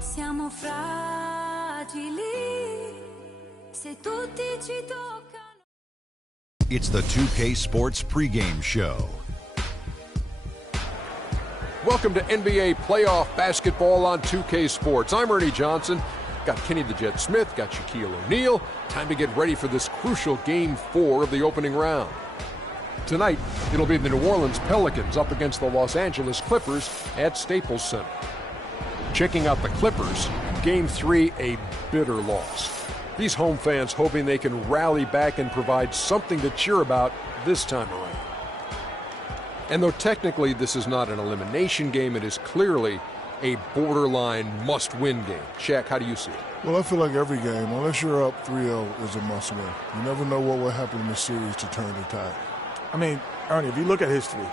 Siamo fragili se tutti ci toccano. It's the 2K Sports pregame show. Welcome to NBA playoff basketball on 2K Sports. I'm Ernie Johnson. Got Kenny the Jet Smith, got Shaquille O'Neal. Time to get ready for this crucial Game 4 of the opening round. Tonight, it'll be the New Orleans Pelicans up against the Los Angeles Clippers at Staples Center. Checking out the Clippers, Game 3, a bitter loss. These home fans hoping they can rally back and provide something to cheer about this time around. And though technically this is not an elimination game, it is clearly a borderline must-win game. Shaq, how do you see it? Well, I feel like every game, unless you're up 3-0, is a must-win. You never know what will happen in the series to turn the tide. I mean, Ernie, if you look at history,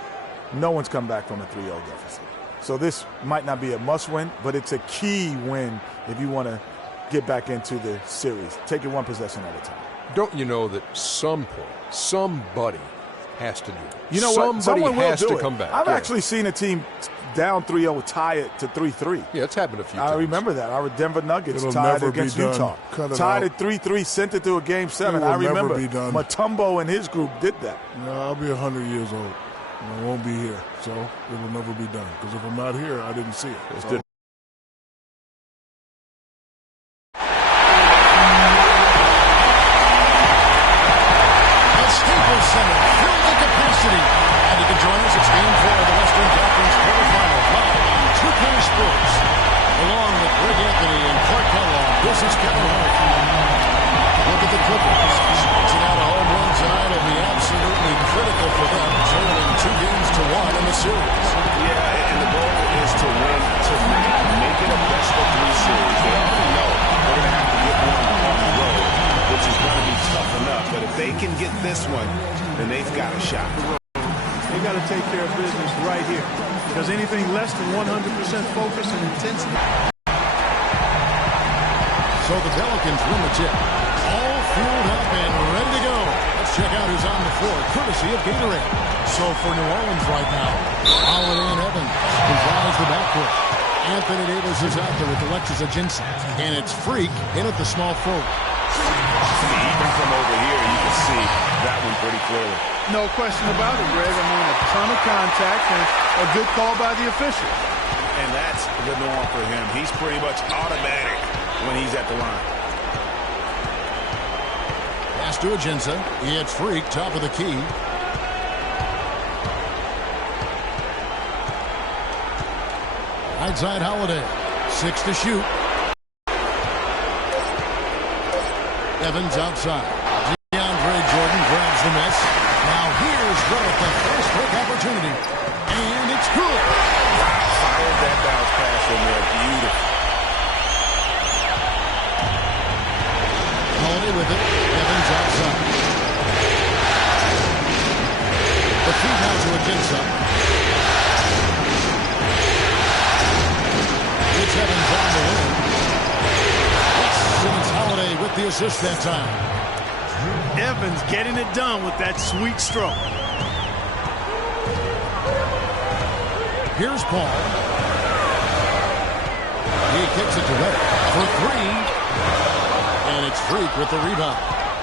no one's come back from a 3-0 deficit. So this might not be a must-win, but it's a key win if you want to get back into the series. Take it one possession at a time. Don't you know that some point, somebody has to do it? You know what? Somebody Someone has will do to it. come back. I've actually seen a team down 3-0 tie it to 3-3. Yeah, it's happened a few times. I remember that. Our Denver Nuggets It'll tied never against be done. Utah. Cut it Tied out. at 3-3, sent it to a Game 7. It will I remember never be done. Mutombo and his group did that. No, I'll be 100 years old. I won't be here, so it will never be done. Because if I'm not here, I didn't see it. So. Staples Center, fill the capacity. And you can join us. It's Game 4 of the Western Conference quarterfinals live on 2K Sports. Along with Greg Anthony and Clark Kellogg, this is Kevin Hart. Look at the Clippers. Scratching out a home run tonight will be absolutely critical for them, trailing 2-1 in the series. Yeah, and the goal is to win tonight, make it a best-of-3 series. They already know they're going to have to get one on the road, which is going to be tough enough. But if they can get this one, then they've got a shot. They got to take care of business right here, because anything less than 100% focus and intensity. So the Pelicans win the tip. All fueled up and ready to go. Let's check out who's on the floor, courtesy of Gatorade. So for New Orleans right now, Holiday and Evans comprise the backcourt. Anthony Davis is out there with Alexis Ajinça. And it's Freak in at the small forward. Even from over here, you can see that one pretty clearly. No question about it, Greg. I mean, a ton of contact and a good call by the official. And that's the norm for him. He's pretty much automatic when he's at the line. Pass to Ajinça. It's Freak, top of the key. Right side Holiday. 6 to shoot. Evans outside. DeAndre Jordan grabs the miss. Now here's Redick, the first break opportunity. And it's good. Fired that bounce pass in there. Beautiful. Holiday with it. Evans outside. The feed now to Ajinça. It's Evans on the wing. It's Holiday with the assist that time. Evans getting it done with that sweet stroke. Here's Paul. He kicks it to Redick for 3. And it's Freak with the rebound.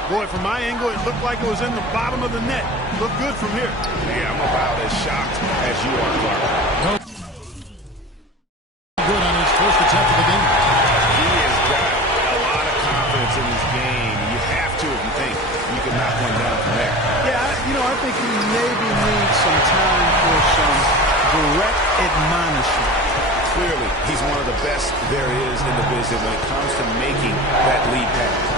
Boy, from my angle, it looked like it was in the bottom of the net. Looked good from here. Yeah, I'm about as shocked as you are, Clark. No. Good on his first attempt of the game. He has got a lot of confidence in his game. You have to if you think you can knock one down from there. Yeah, I think he maybe needs some time for some direct admonishment. Clearly, he's one of the best there is in the business when it comes to making that lead pass.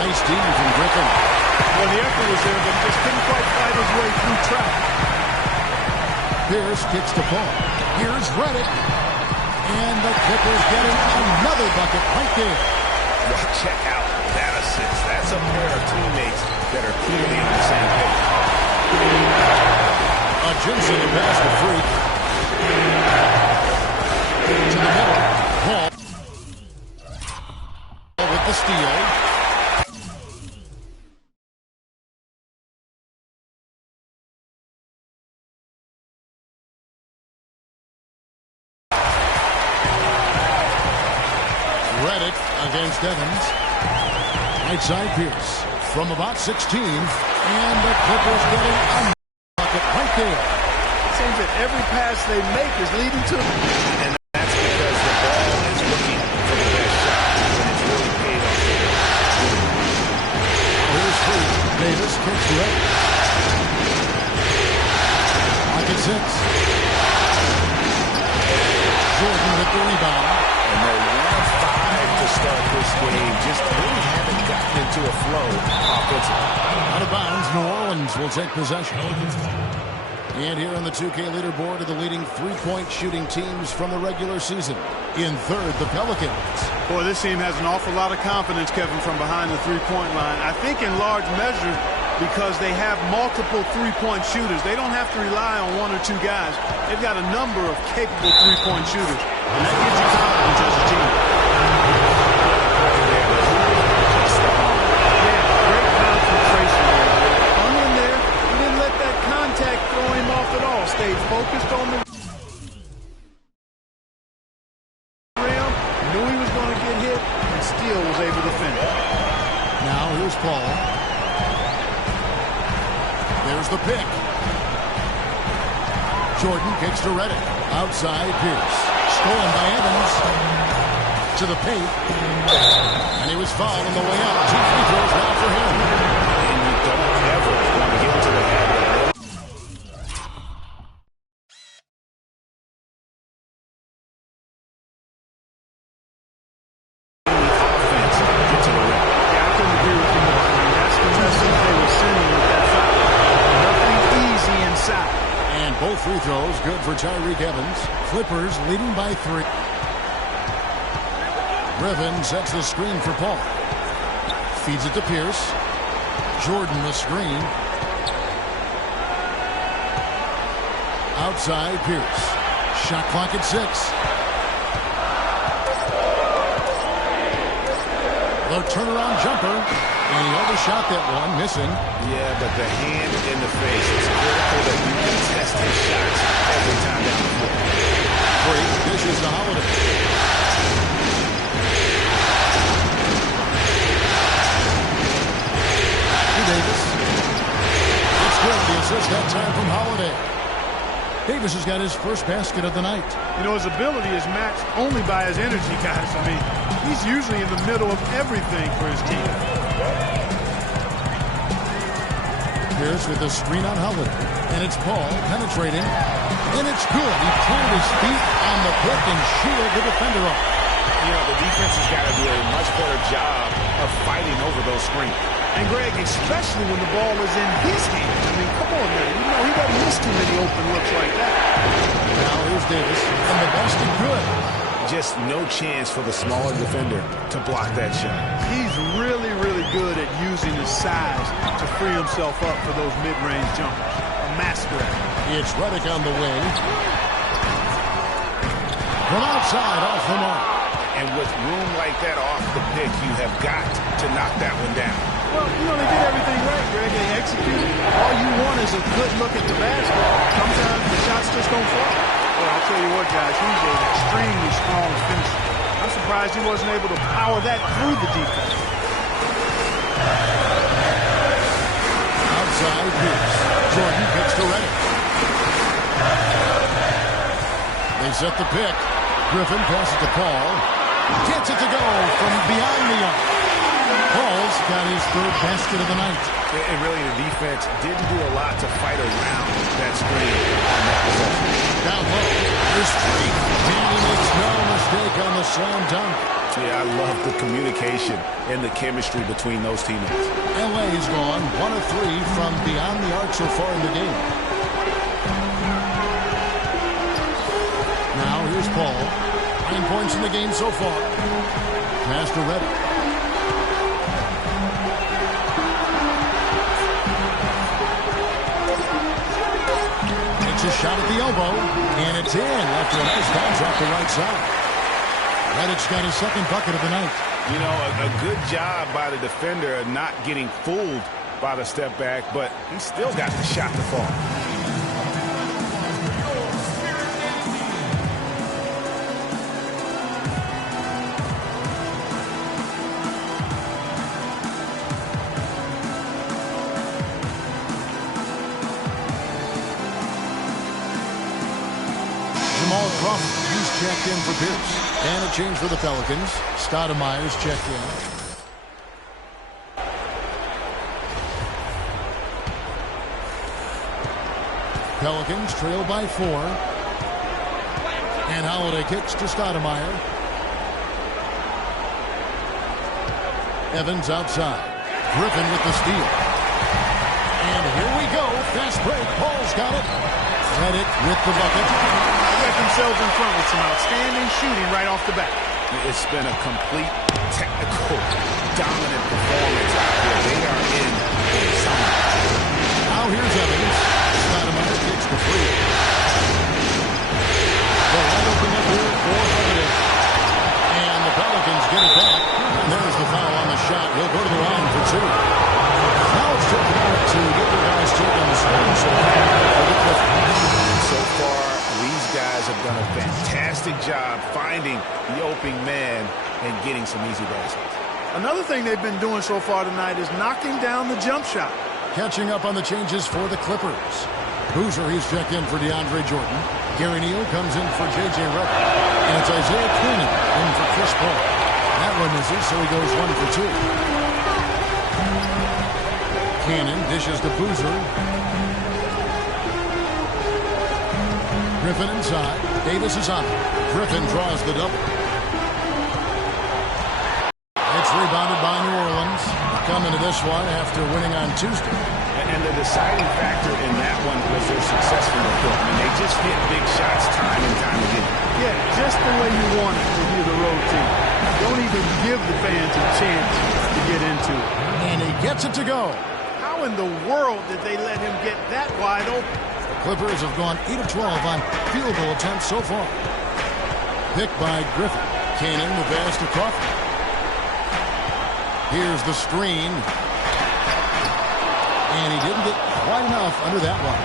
Nice D from Griffin. Well, the effort was there, but he just couldn't quite fight his way through traffic. Pierce kicks to Paul. Here's Redick. And the Clippers getting another bucket right there. Well, check out that assist. That's a pair of teammates that are clearly on the same page. Jensen to pass the freak. To the middle. Paul with the steal. Redick against Evans. Right side Pierce from about 16. And the Clippers getting a bucket right there. It seems that every pass they make is leading to... And that's because the ball is looking for the best shot. And it's really paid off. Here's Freak. Davis kicks left. Pocket 6. Jordan with the rebound. And they're 1-5 to start this game. Just really haven't gotten into a flow offensively. Out of bounds, New Orleans will take possession. And here on the 2K leaderboard are the leading three-point shooting teams from the regular season. In third, the Pelicans. Boy, this team has an awful lot of confidence, Kevin, from behind the three-point line. I think in large measure because they have multiple three-point shooters. They don't have to rely on one or two guys. They've got a number of capable three-point shooters. And that gives you confidence as a team. Throw him off at all. Stayed focused on the rim. Knew he was going to get hit and still was able to finish. Now here's Paul. There's the pick. Jordan kicks to Redick. Outside Pierce. Stolen by Evans. To the paint. And he was fouled on the way out. 2 free throws now for him. And you don't ever want to get into the habit of free throws, good for Tyreke Evans. Clippers leading by 3. Griffin sets the screen for Paul. Feeds it to Pierce. Jordan the screen. Outside Pierce. Shot clock at 6. The turnaround jumper. And he overshot that one, missing. Yeah, but the hand in the face is critical that you can test his shots every time down the floor. Break dishes to Holiday. Davis. It's good. The assist that time from Holiday. Davis has got his first basket of the night. You know, his ability is matched only by his energy, guys. I mean, he's usually in the middle of everything for his team. Pierce with the screen on Holiday. And it's Paul penetrating. And it's good. He pulled his feet on the pick and shielded the defender off. You know, the defense has got to do a much better job of fighting over those screens. And, Greg, especially when the ball is in his hands. I mean, come on there. You know, he doesn't miss too many open looks like that. Now here's Davis. And the basket good. Just no chance for the smaller defender to block that shot. He's really, really good at using his size to free himself up for those mid-range jumpers. A master at it. It's Redick on the wing. From outside, off the mark. And with room like that off the pick, you have got to knock that one down. Well, you know, they did everything right, Greg. They executed. All you want is a good look at the basket. Sometimes the shots just don't fall. Well, I'll tell you what, guys, he's an extremely strong finisher. I'm surprised he wasn't able to power that through the defense. Outside Pierce. Jordan picks to Redick. They set the pick. Griffin passes to Paul. Gets it to go from beyond the arc. Paul's got his third basket of the night. And really, the defense didn't do a lot to fight around that screen on that possession. Down low, there's 3. Danny makes no mistake on the slam dunk. Yeah, I love the communication and the chemistry between those teammates. LA has gone 1 of 3 from beyond the arc so far in the game. Now here's Paul. points in the game so far. Pass to Reddick. Takes a shot at the elbow, and it's in after a nice bounce off the right side. Reddick's got his second bucket of the night. You know, a good job by the defender of not getting fooled by the step back, but he still got the shot to fall. Jamal Crawford, he's checked in for Pierce. And a change for the Pelicans. Stoudemire's checked in. Pelicans trail by 4. And Holiday kicks to Stoudemire. Evans outside. Griffin with the steal. And here we go. Fast break. Paul's got it. Reddick with the bucket. Get themselves in front with some outstanding shooting right off the bat. It's been a complete technical, dominant performance out here. They are in zone. Now here's Evans. Stoudemire kicks the free. The wide open up here for Holiday. And the Pelicans get it back. And there's the foul on the shot. He'll go to the line for 2. Now it's taken out to get the guys taking the swing. So far, these guys have done a fantastic job finding the opening man and getting some easy baskets. Another thing they've been doing so far tonight is knocking down the jump shot. Catching up on the changes for the Clippers. Boozer, he's checked in for DeAndre Jordan. Gary Neal comes in for J.J. Redick. And it's Isaiah Canaan in for Chris Paul. That one misses, so he goes 1 for 2. Canaan dishes to Boozer. Griffin inside. Davis is on. Griffin draws the double. It's rebounded by New Orleans. Coming to this one after winning on Tuesday. And the deciding factor in that one was their success from the court. I mean, they just hit big shots time and time again. Yeah, just the way you want it to be the road team. Don't even give the fans a chance to get into it. And he gets it to go. How in the world did they let him get that wide open? The Clippers have gone 8 of 12 on field goal attempts so far. Picked by Griffin. Canaan the pass to Crawford. Here's the screen. And he didn't get quite enough under that one.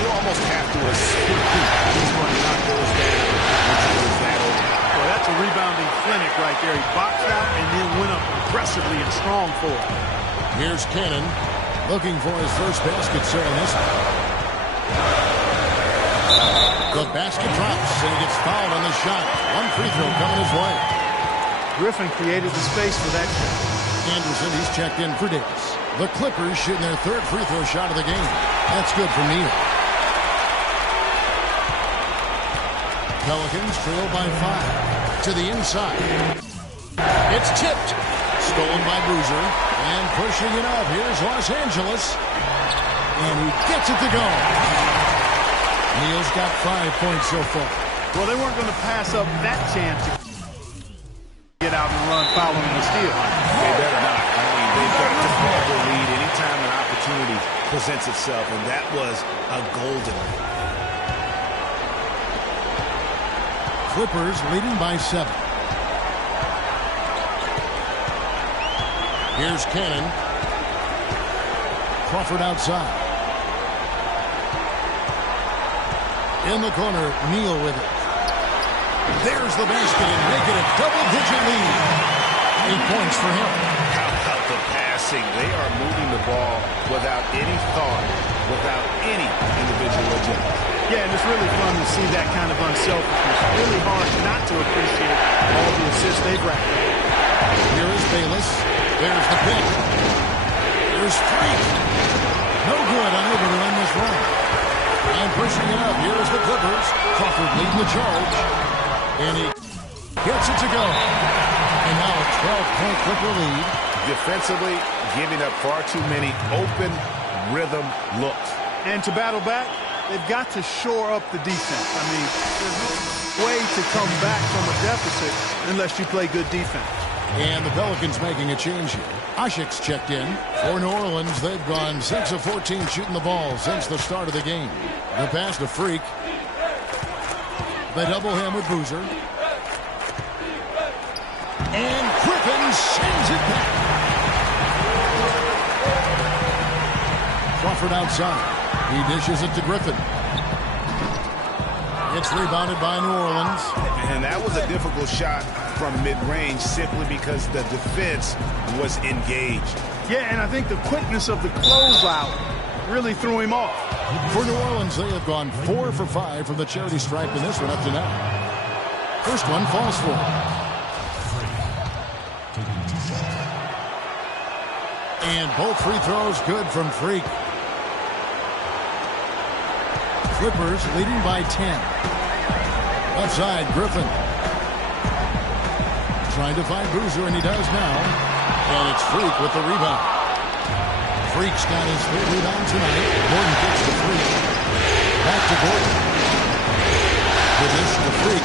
You almost have to assume he's going to knock those down once he goes that open. Well, that's a rebounding clinic right there. He boxed out and then went up aggressively and strong for it. Here's Canaan looking for his first basket so in this one. The basket drops and he gets fouled on the shot. One free throw coming his way. Griffin created the space for that shot. Anderson, he's checked in for Davis. The Clippers shooting their third free throw shot of the game. That's good for Neal. Pelicans trail by 5. To the inside. It's tipped. Stolen by Boozer. And pushing it up. Here's Los Angeles. And he gets it to go. Neal's got 5 points so far. Well, they weren't going to pass up that chance to get out and run following the steal. They better not. I mean, they've got to defend the lead anytime an opportunity presents itself, and that was a golden one. Clippers leading by 7. Here's Canaan. Crawford outside. In the corner, Neal with it. There's the basket and making a double-digit lead. 8 points for him. How about the passing? They are moving the ball without any thought, without any individual agenda. Yeah, and it's really fun to see that kind of unselfishness. Really hard not to appreciate all the assists they've racked up. Here is Bayless. There's the pick. There's Freak. No good, unable to run this run. And pushing it up. Here's the Clippers. Crawford leading the charge. And he gets it to go. And now a 12-point Clipper lead. Defensively, giving up far too many open rhythm looks. And to battle back, they've got to shore up the defense. I mean, there's no way to come back from a deficit unless you play good defense. And the Pelicans making a change here. Ashik's checked in. For New Orleans, they've gone 6 of 14 shooting the ball since the start of the game. The pass to Freak. They double him with Boozer. And Griffin sends it back. Crawford outside. He dishes it to Griffin. It's rebounded by New Orleans. And that was a difficult shot from mid-range simply because the defense was engaged. Yeah, and I think the quickness of the closeout really threw him off. For New Orleans, they have gone 4 for 5 from the charity stripe in this one up to now. First one falls for him. And both free throws good from Freak. Clippers leading by 10. Left side, Griffin. Trying to find Boozer, and he does now. And it's Freak with the rebound. Freak's got his 3rd rebound tonight. Gordon gets to Freak. Back to Gordon. With this to Freak.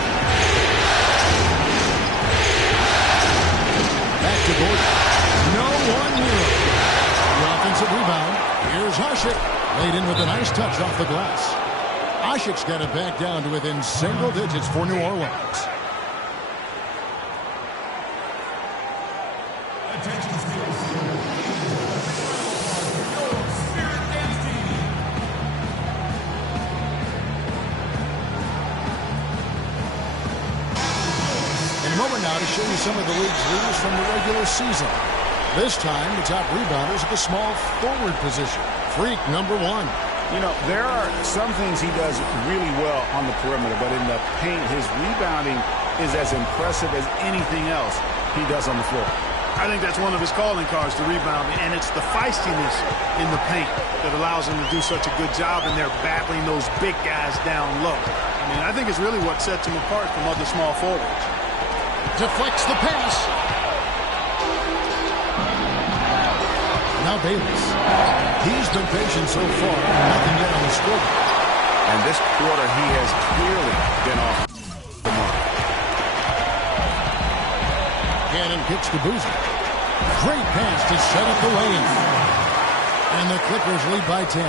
Back to Gordon. No one near him. The offensive rebound. Here's Ashik. Laid in with a nice touch off the glass. Ashik's got it back down to within single digits for New Orleans. In a moment now to show you some of the league's leaders from the regular season. This time, the top rebounders at the small forward position. Freak, number 1. You know, there are some things he does really well on the perimeter, but in the paint, his rebounding is as impressive as anything else he does on the floor. I think that's one of his calling cards, the rebounding, and it's the feistiness in the paint that allows him to do such a good job, and they're battling those big guys down low. I mean, I think it's really what sets him apart from other small forwards. Deflects the pass. Now Bayless. He's been patient so far. Nothing yet on the scoreboard. And this quarter, he has clearly been off the mark. Cannon kicks to Boozer. Great pass to set up the lane. And the Clippers lead by 10.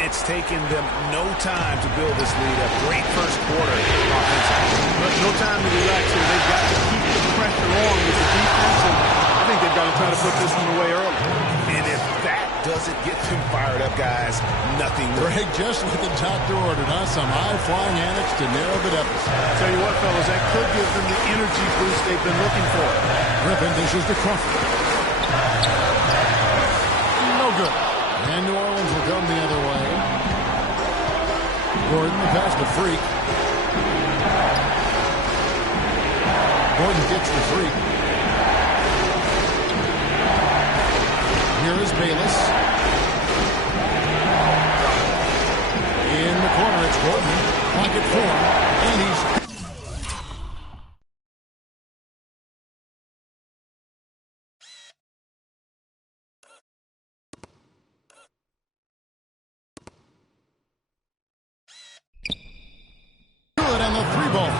It's taken them no time to build this lead. A great first quarter offensively. But no time to relax here. They've got to keep the pressure on with the defense, and I think they've got to try to put this one away early. And if that doesn't get them fired up, guys, nothing will. Greg, just what the doctor ordered, huh? Some high-flying antics to narrow the deficit. Tell you what, fellas, that could give them the energy boost they've been looking for. Griffin dishes to Crawford. No good. And New Orleans will come the other way. Gordon, the pass to Freak. Gordon gets the Freak. Here is Bayless. In the corner, it's Gordon. Pocket 4. And he's... good on the 3-ball.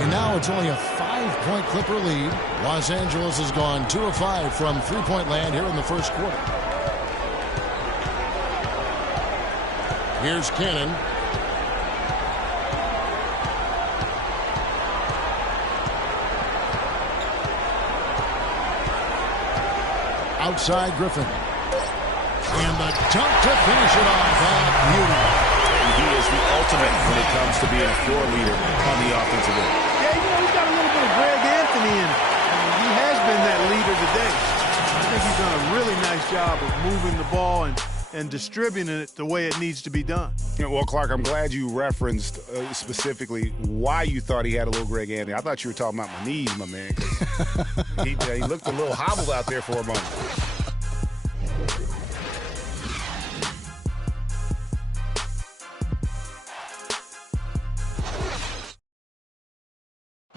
And now it's only a 5-point Clipper lead. Los Angeles has gone 2 of 5 from 3-point land here in the first quarter. Here's Cannon. Outside Griffin. And the dunk to finish it off. Beauty. He is the ultimate when it comes to being a floor leader on the offensive end. Yeah, you know, he's got a little bit of Greg Anthony in him. He has been that leader today. I think he's done a really nice job of moving the ball and distributing it the way it needs to be done. Well, Clark, I'm glad you referenced specifically why you thought he had a little Greg Anthony. I thought you were talking about my knees, my man. He looked a little hobbled out there for a moment.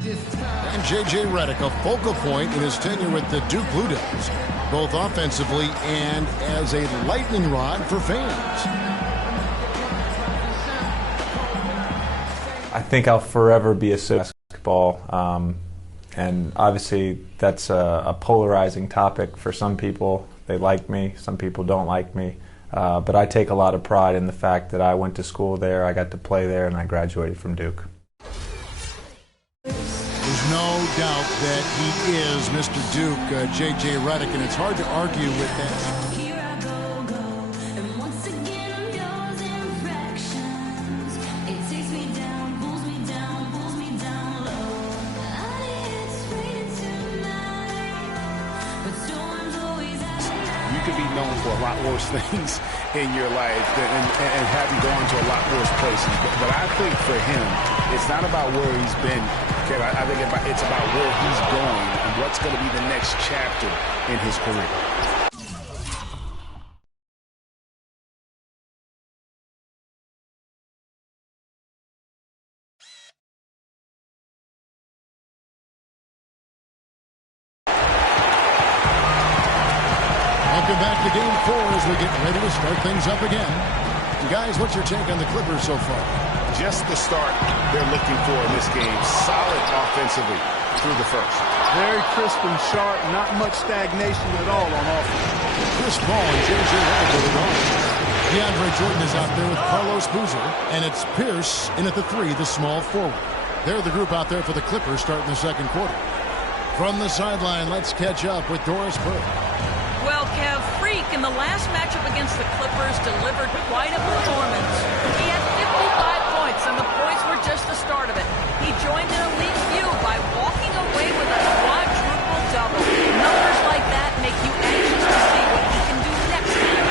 And J.J. Redick, a focal point in his tenure with the Duke Blue Devils, both offensively and as a lightning rod for fans. I think I'll forever be associated with basketball. And obviously that's a polarizing topic for some people. They like me, some people don't like me. But I take a lot of pride in the fact that I went to school there, I got to play there, and I graduated from Duke. There's no doubt that he is Mr. Duke, J.J. Redick, and it's hard to argue with that. You could be known for a lot worse things in your life and having gone to a lot worse places. But I think for him, it's not about where he's been, Kevin. I think it's about where he's going and what's going to be the next chapter in his career. Welcome back to Game 4 as we get ready to start things up again. Guys, what's your take on the Clippers so far? Just the start they're looking for in this game. Solid offensively through the first. Very crisp and sharp. Not much stagnation at all on offense. Chris Paul and J.J. Redick are the guards. DeAndre Jordan is out there with Carlos Boozer. And it's Pierce in at the 3, the small forward. They're the group out there for the Clippers starting the second quarter. From the sideline, let's catch up with Doris Burke. Well, Kev, Freak in the last matchup against the Clippers delivered quite a performance. He had 55 points, and the points were just the start of it. He joined an elite few by walking away with a quadruple double. Numbers like that make you anxious to see what he can do next game.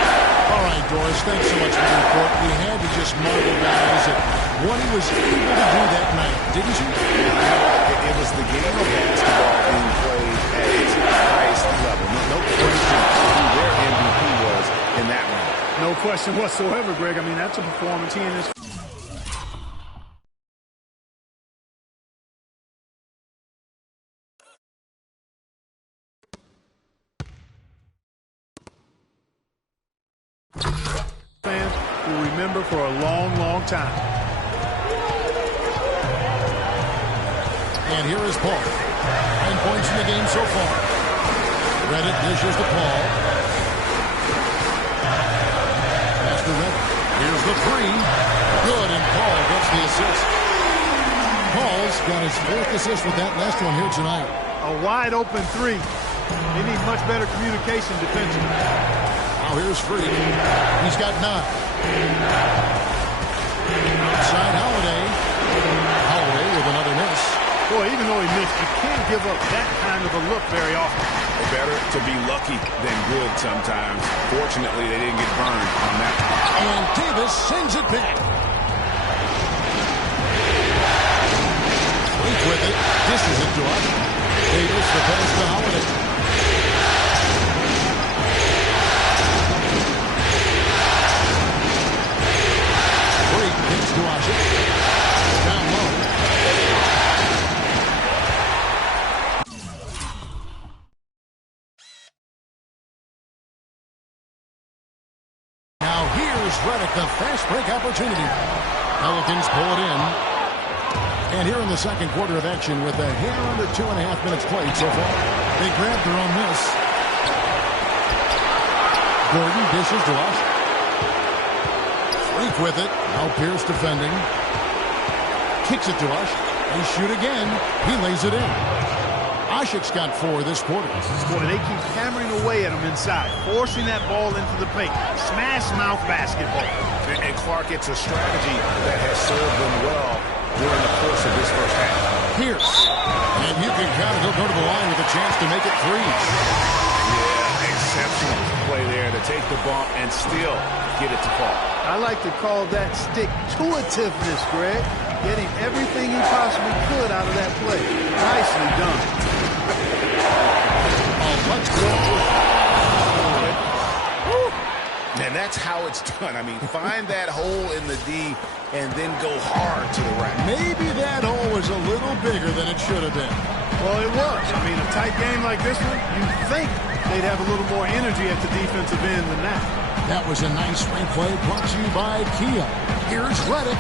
All right, Doris, thanks so much for the report. We had to just marvel guys at what he was able to do that night, didn't you? It was the game of basketball being played at its highest level. No question who their MVP was in that round. No question whatsoever, Greg. I mean, that's a performance he and his... fans will remember for a long, long time. And here is Paul. 9 points in the game so far. Redick dishes to Paul. Pass to Redick. Here's the 3. Good, and Paul gets the assist. Paul's got his 4th assist with that last one here tonight. A wide open 3. They need much better communication defensively. Now here's Freak. He's got 9. Outside Holiday. Holiday with another miss. Boy, even though he missed, you can't give up that kind of a look very often. Better to be lucky than good sometimes. Fortunately, they didn't get burned on that. And Davis sends it back. Freak with it. This is it to us. Davis the pass to Holiday. Freak gets to Asher. Down low. Redick, the fast break opportunity. Pelicans pull it in. And here in the second quarter of action with a hair under 2.5 minutes played so far. They grab their own miss. Gordon dishes to us. Freak with it. Now Pierce defending. Kicks it to us. They shoot again. He lays it in. Ashik's got 4 this quarter. Boy, they keep hammering away at him inside, forcing that ball into the paint. Smash mouth basketball. And Clark, it's a strategy that has served them well during the course of this first half. Pierce. And you can count it. He'll go to the line with a chance to make it 3. Yeah, exceptional play there to take the bump and still get it to fall. I like to call that stick-to-itiveness, Greg. Getting everything he possibly could out of that play. Nicely done. Let's go. And that's how it's done. I mean, find that hole in the D and then go hard to the rack. Maybe that hole was a little bigger than it should have been. Well, it was. I mean, a tight game like this one, you'd think they'd have a little more energy at the defensive end than that. That was a nice replay brought to you by Kia. Here's Redick.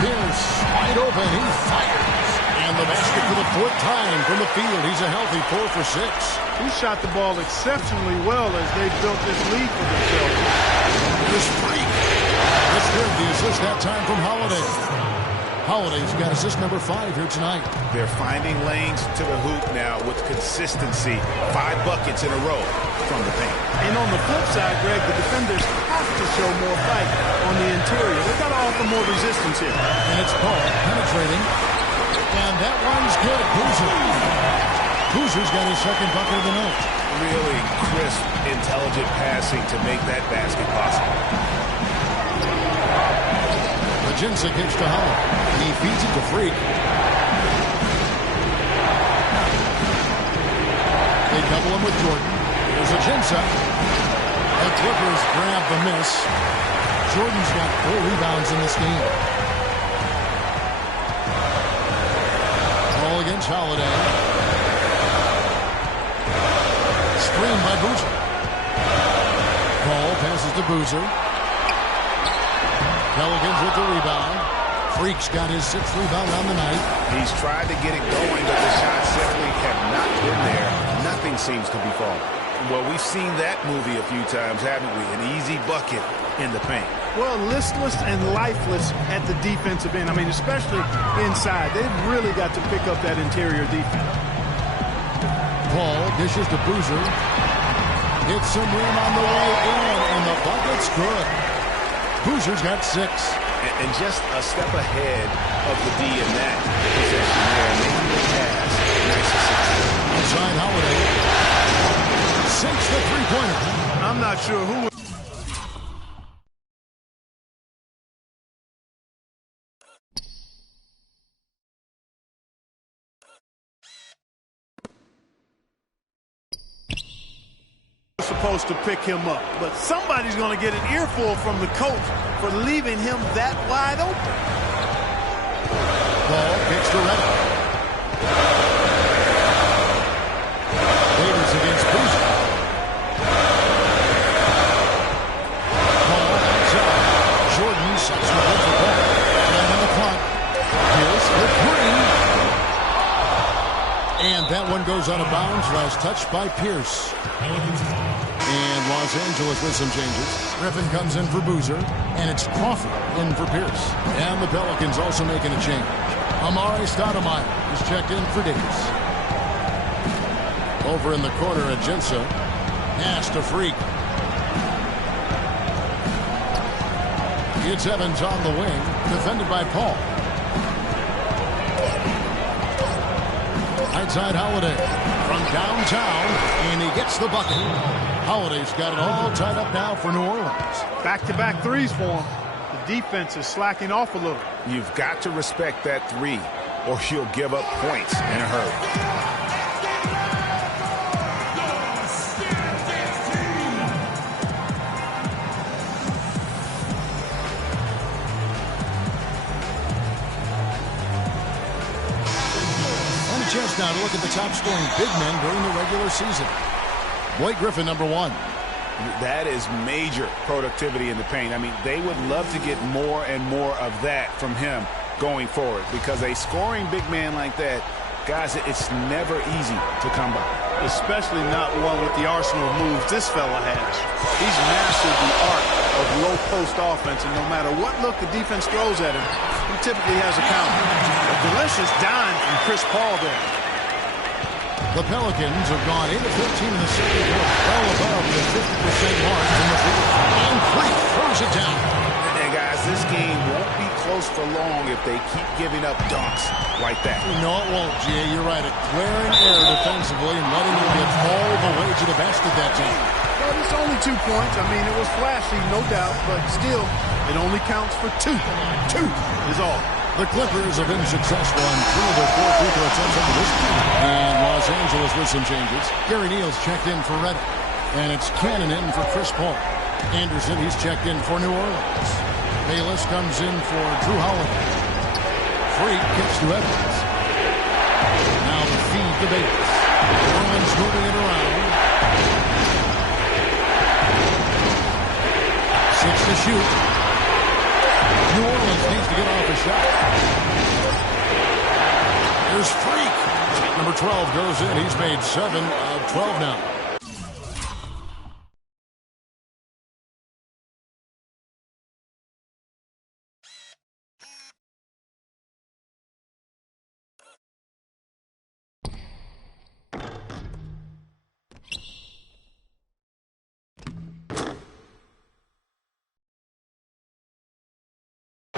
Pierce, wide open, he fires. And the basket for the fourth time from the field. He's a healthy 4 for 6. He shot the ball exceptionally well as they built this lead for themselves. Here's Freak. That's good. The assist that time from Holiday. Holiday's got assist number 5 here tonight. They're finding lanes to the hoop now with consistency. 5 buckets in a row from the paint. And on the flip side, Greg, the defenders have to show more fight on the interior. They've got to offer more resistance here. And it's Paul penetrating. And that one's good. Boozer's got his second bucket of the night. Really crisp, intelligent passing to make that basket possible. Ajinça gets to Howard. He feeds it to Freak. They double him with Jordan. There's Ajinça. The Clippers grab the miss. Jordan's got 4 rebounds in this game. Ball against Holiday. Screen by Boozer. Ball passes to Boozer. Pelicans with the rebound. Freak's got his 6th rebound on the night. He's tried to get it going, but the shots simply have not been there. Nothing seems to be falling. Well, we've seen that movie a few times, haven't we? An easy bucket in the paint. Well, listless and lifeless at the defensive end. I mean, especially inside. They've really got to pick up that interior defense. Paul dishes to Boozer. Hits some room on the way in, and the bucket's good. Boozer's got 6. And just a step ahead of the D in that possession there, making the pass. Nice assist. Inside Holiday. Sinks the three-pointer. I'm not sure who... supposed to pick him up, but somebody's going to get an earful from the coach for leaving him that wide open. Ball kicks to Reddick. Davis against Boozer. Ball outside. Jordan sets the ball for Ball. And on the clock. Pierce with 3. And that one goes out of bounds. Last touch by Pierce. And Los Angeles with some changes. Griffin comes in for Boozer, and it's Crawford in for Pierce. And the Pelicans also making a change. Amari Stoudemire is checked in for Davis. Over in the corner, Ajinça. Pass to Freak. It's Evans on the wing, defended by Paul. Outside Holiday from downtown, and he gets the bucket. Holiday's got it all tied up now for New Orleans. Back-to-back threes for him. The defense is slacking off a little. You've got to respect that 3, or you'll give up points in a hurry. Chance now to look at the top scoring big men during the regular season. Blake Griffin, number 1. That is major productivity in the paint. I mean, they would love to get more and more of that from him going forward, because a scoring big man like that, guys, it's never easy to come by. Especially not one with the arsenal of moves this fella has. He's mastered the art of low post offense, and no matter what look the defense throws at him, he typically has a counter. A delicious dime from Chris Paul there. The Pelicans have gone 8 of 15 in the second quarter, well above the 50% mark from the field. And Freak throws it down. And guys, this game won't be close for long if they keep giving up dunks like that. No, it won't, Jay. You're right. A glaring error defensively and letting him get all the way to the basket that time. Well, it's only 2 points. I mean, it was flashy, no doubt, but still, it only counts for 2. 2 is all. The Clippers have been successful on 3 of their 4 free throw attempts up to this point. And Los Angeles with some changes. Gary Neal's checked in for Reddick. And it's Cannon in for Chris Paul. Anderson, he's checked in for New Orleans. Bayless comes in for Drew Holiday. Freak kicks to Evans. Now the feed to Bayless. New Orleans moving it around. 6 to shoot. New Orleans needs to get off a shot. Here's Freak. Shot number 12 goes in. He's made 7 of 12 now.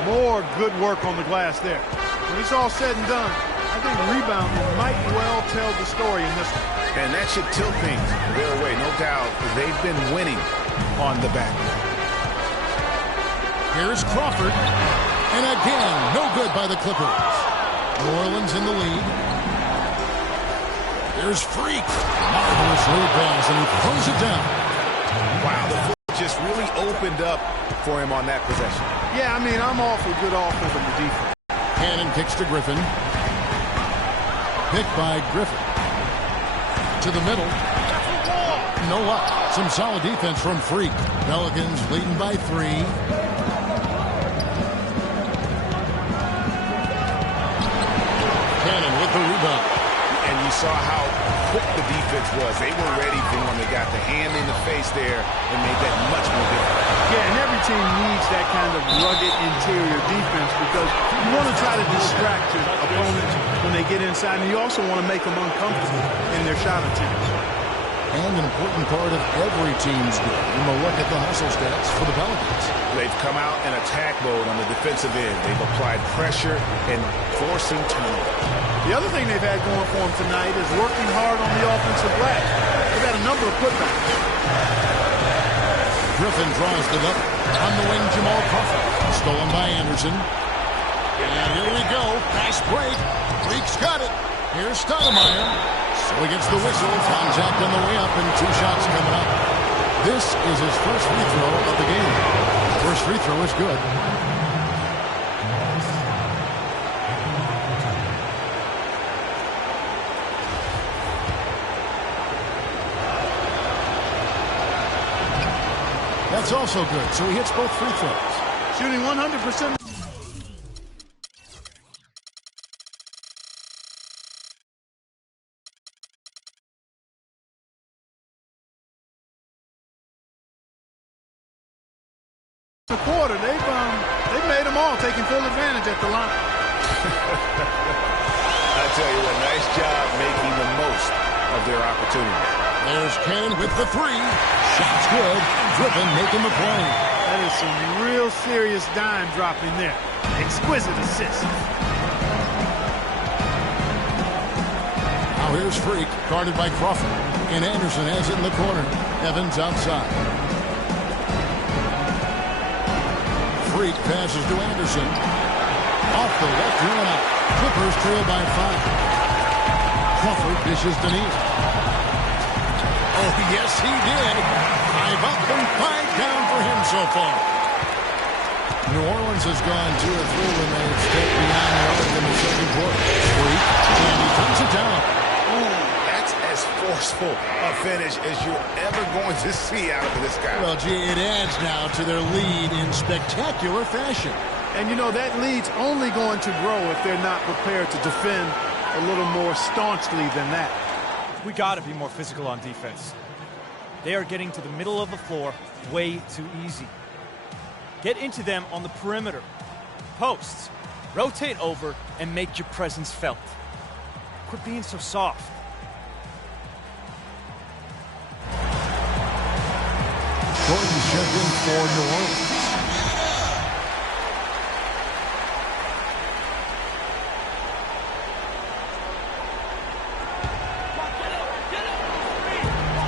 More good work on the glass there. When it's all said and done, I think rebounding might well tell the story in this one. And that should tilt things their way, no doubt. They've been winning on the back. Here's Crawford. And again, no good by the Clippers. New Orleans in the lead. Here's Freak. Marvelous lead pass, and he throws it down. Wow, the floor just really opened up for him on that possession. Yeah, I mean, I'm all for good offense and defense. Cannon kicks to Griffin. Picked by Griffin. To the middle. No luck. Some solid defense from Freak. Pelicans leading by 3. Cannon with the rebound. And you saw how quick the defense was. They were ready for him. They got the hand in the face there and made that much more difficult. Yeah, and every team needs that kind of rugged interior defense because you want to try to distract your opponents when they get inside, and you also want to make them uncomfortable in their shot attempts. And an important part of every team's game. We'll look at the hustle stats for the Pelicans. They've come out in attack mode on the defensive end. They've applied pressure and forcing turnovers. The other thing they've had going for them tonight is working hard on the offensive glass. They've had a number of putbacks. Griffin draws the double. On the wing, Jamal Crawford. Stolen by Anderson. And here we go. Nice break. Freak's got it. Here's Stoudemire. So he gets the whistle. Contact on the way up and 2 shots coming up. This is his first free throw of the game. First free throw is good. That's also good. So he hits both free throws. Shooting 100%. The quarter, they've made them all, taking full advantage at the line. I tell you what, nice job making the most of their opportunity. There's Cannon with the 3. Shot's good. Griffin making the play. That is some real serious dime dropping there. Exquisite assist. Now here's Freak, guarded by Crawford. And Anderson has it in the corner. Evans outside. Freak passes to Anderson. Off the left rim and out. Clippers trail by 5. Crawford dishes to Neal. Oh, yes, he did. 5 up and 5 down for him so far. New Orleans has gone 2 or 3 when they've stepped beyond the arc in the second quarter. Freak, and he comes it down. Ooh, that's as forceful a finish as you're ever going to see out of this guy. Well, gee, it adds now to their lead in spectacular fashion. And, you know, that lead's only going to grow if they're not prepared to defend a little more staunchly than that. We got to be more physical on defense. They are getting to the middle of the floor way too easy. Get into them on the perimeter. Posts. Rotate over and make your presence felt. Quit being so soft. Gordon checked in for New Orleans.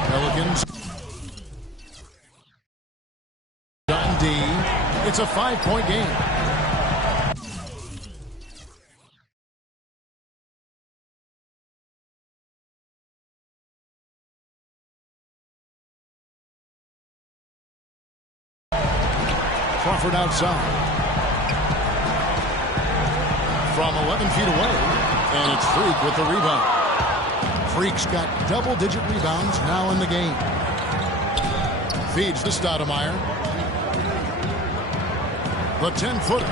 Pelicans. Dundee. It's a 5-point game. Crawford outside. From 11 feet away. And it's Freak with the rebound. Freak's got double-digit rebounds now in the game. Feeds to Stoudemire. The 10-footer.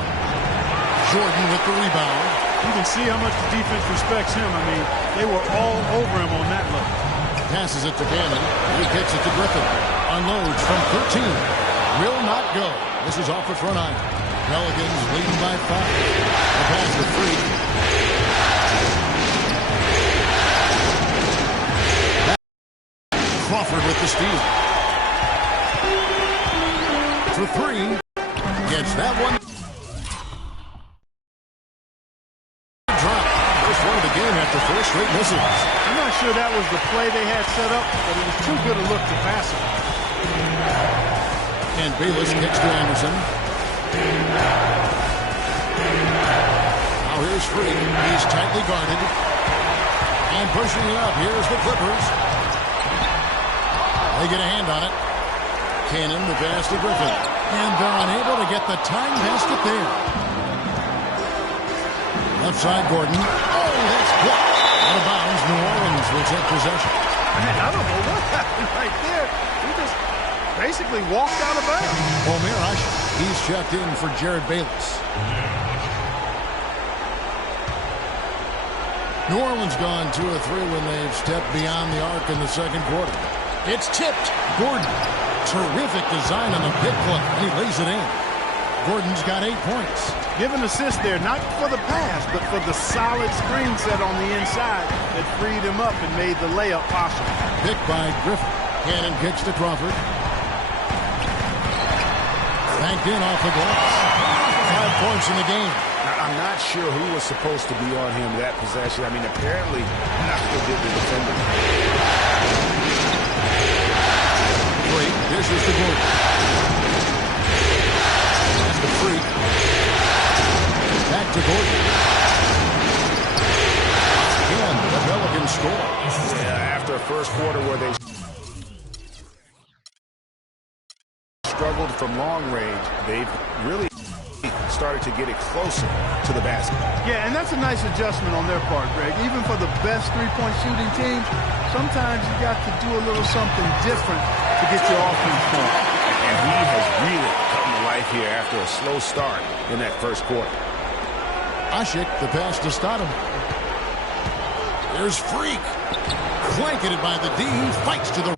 Jordan with the rebound. You can see how much the defense respects him. I mean, they were all over him on that look. Passes it to Cannon. He kicks it to Griffin. Unloads from 13. Will not go. This is off the front iron. Pelicans leading by 5. The pass to Freak. Crawford with the steal. For 3. Gets that one. Drop. First one of the game after 4 straight misses. I'm not sure that was the play they had set up, but it was too good a look to pass it. And Bayless kicks to Anderson. Now here's Freak. He's tightly guarded. And pushing it up. Here's the Clippers. They get a hand on it. Cannon, the pass to Griffin. And they're unable to get the time basket there. Left side, Gordon. Oh, that's blocked. Out of bounds, New Orleans will take possession. Man, I don't know what happened right there. He just basically walked out of bounds. Omer Asher, he's checked in for Jared Bayless. New Orleans gone 2 of 3 when they've stepped beyond the arc in the second quarter. It's tipped. Gordon. Terrific design on the pick play, and he lays it in. Gordon's got 8 points. Give an assist there, not for the pass, but for the solid screen set on the inside that freed him up and made the layup possible. Picked by Griffin. Cannon kicks to Crawford. Banked in off the glass. 5 points in the game. Now, I'm not sure who was supposed to be on him that possession. I mean, apparently, Knoxville did the defender. This is the Gordon. That's the Freak. Back to Gordon. Again, the Pelicans score. Yeah, after a first quarter where they struggled from long range, they've really started to get it closer to the basket. Yeah, and that's a nice adjustment on their part, Greg. Even for the best three-point shooting teams, sometimes you got to do a little something different to get your offense going. And he has really come to life here after a slow start in that first quarter. Asik, the pass to Stodham. There's Freak. Blanketed by the D. He fights to the...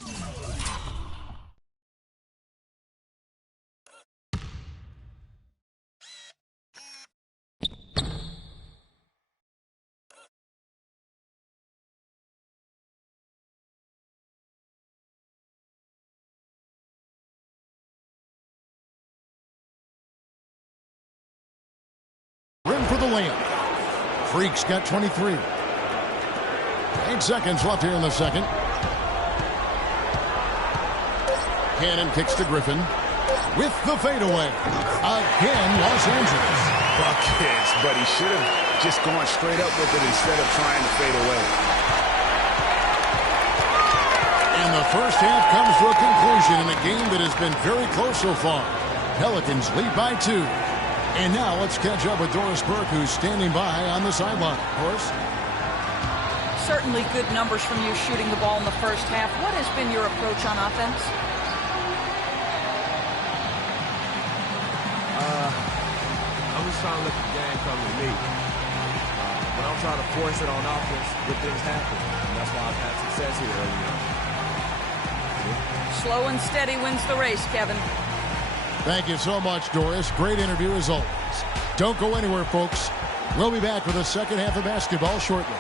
rim for the layup. Freak's got 23. 8 seconds left here in the second. Cannon kicks to Griffin with the fadeaway. Again, Los Angeles. Buckets, but he should have just gone straight up with it instead of trying to fade away. And the first half comes to a conclusion in a game that has been very close so far. Pelicans lead by 2. And now let's catch up with Doris Burke, who's standing by on the sideline. Doris? Certainly good numbers from you shooting the ball in the first half. What has been your approach on offense? I'm just trying to let the game come to me. When I'm trying to force it on offense, good things happen. And that's why I've had success here early on. Slow and steady wins the race, Kevin. Thank you so much, Doris. Great interview as always. Don't go anywhere, folks. We'll be back with the second half of basketball shortly.